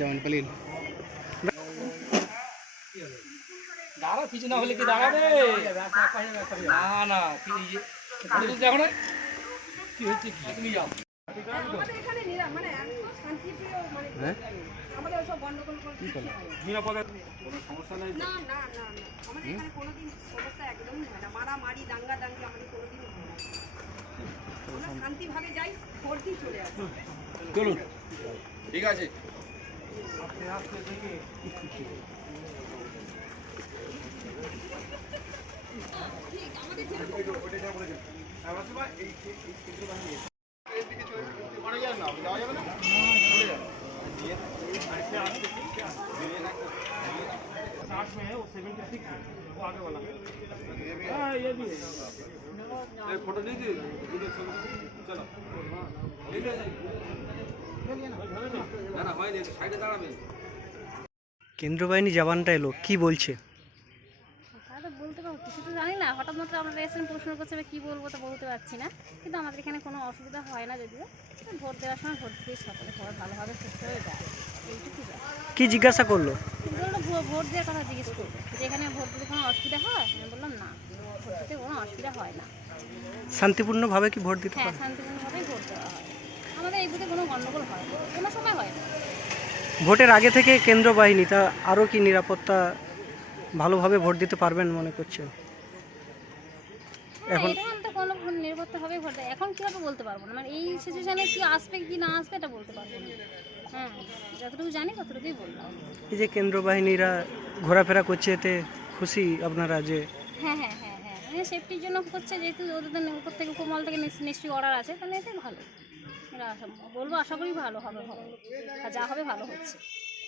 যেমন প্লিন দাঁড়া কিছু না হলে কি দাঁড়াবে না না কি দেখো না কি হচ্ছে কি তুমি যাও আমাদের এখানে মানে একদম শান্তিপ্রিয় মানে আমাদের ওসব গন্ডগোল করতে নিরাপদে কোনো সমস্যা নাই না না না আমাদের এখানে কোনোদিন সমস্যা একদমই হয় না মারামারি দাঙ্গা দাঙ্গি আমাদের কোনোদিনই হয় না আমরা শান্তিভাবে যাই ভোট দিয়ে চলে আসি চলুন ঠিক আছে फोटो लीजिए चलो ना ना হয় না সাইডে দাঁড়াবে কেন্দ্র বাহিনী জওয়ানটা এলো কি বলছে তাহলে বলতে পারবো কিছু তো জানি না হঠাৎ মাত্র আমরা এসে প্রশ্ন করছে কী বলবো তো বলতে পারছি না কিন্তু আমাদের এখানে কোনো অসুবিধা হয় না যদিও ভোট দেওয়ার সময় ভোট দিয়ে সকলে সবাই ভালোভাবে সুস্থ হয়ে যায় এইটুকু কি জিজ্ঞাসা করলো ভোট দেওয়ার কথা জিজ্ঞেস করবো যে এখানে ভোট দিতে কোনো অসুবিধা হয় আমি বললাম না ভোট দিতে কোনো অসুবিধা হয় না শান্তিপূর্ণভাবে কি ভোট দিতে হ্যাঁ পারে শান্তিপূর্ণভাবেই ভোট দেওয়া হয় আমাদের এই বুথে কোনো গণ্ডগোল হয় না কোনো সময় হয় না ভোটের আগে থেকে কেন্দ্র বাহিনী তা আরও কি নিরাপত্তা ভালোভাবে ভোট দিতে পারবেন মনে করছেন এখন তো কোনো নিরাপত্তাভাবেই ভোট দেয় এখন কীভাবে বলতে পারবো না মানে এই সিচুয়েশানে কি আসবে কি না আসবে এটা বলতে পারবো না হ্যাঁ যতটুকু জানি ততটুকুই বললাম এই যে কেন্দ্র বাহিনীরা ঘোরাফেরা করছে এতে খুশি আপনারা যে হ্যাঁ হ্যাঁ হ্যাঁ হ্যাঁ মানে সেফটির জন্য করছে যেহেতু ওদের উপর থেকে উপমহল থেকে নিশ্চয়ই অর্ডার আছে তাহলে এতে ভালো এটা বলবো আশা করি ভালো হবে আর যা হবে ভালো হচ্ছে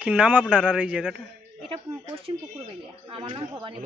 কি নাম আপনার আর এই জায়গাটা এটা পশ্চিম পুকুরবেড়িয়া আমার নাম ভবানী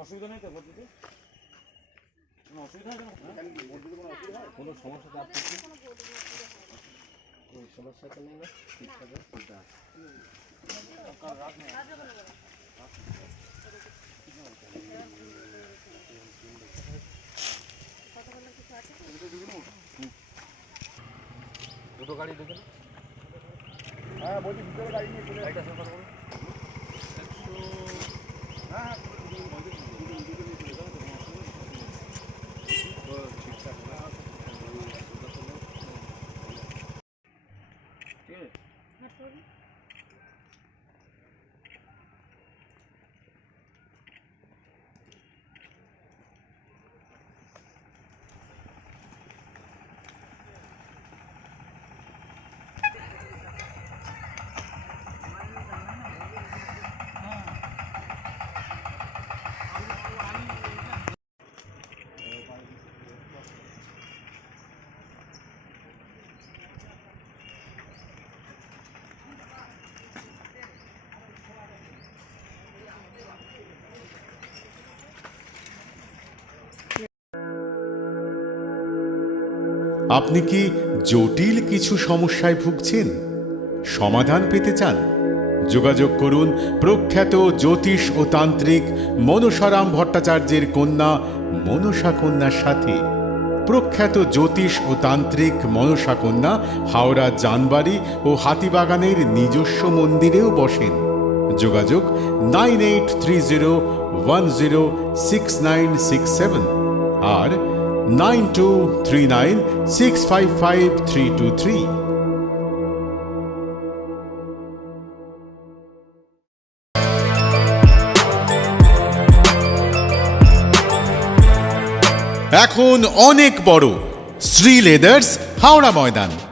অসুবিধা নেই তো ভোট দিতে কোনো অসুবিধা হবে না ভোট দিতে কোনো অসুবিধা হয় কোনো সমস্যা চাপ থাকছে কোনো সমস্যা তো নেই না ঠিকঠাক আছে রাত নেই দুটো গাড়ি দেখে হ্যাঁ বলছি ভিতরে গাড়ি নিয়ে চলে গাড়িটা সেন্টার করুন হ্যাঁ ঠিকঠাক আপনি কি জটিল কিছু সমস্যায় ভুগছেন সমাধান পেতে চান যোগাযোগ করুন প্রখ্যাত জ্যোতিষ ও তান্ত্রিক মনসারাম ভট্টাচার্যের কন্যা মনসা কন্যার সাথে প্রখ্যাত জ্যোতিষ ও তান্ত্রিক মনসা কন্যা হাওড়া জানবাড়ি ও হাতিবাগানের নিজস্ব মন্দিরেও বসেন যোগাযোগ 9830106967 আর 9239655323 এখন অনেক বড় শ্রী লেদার্স হাওড়া ময়দান।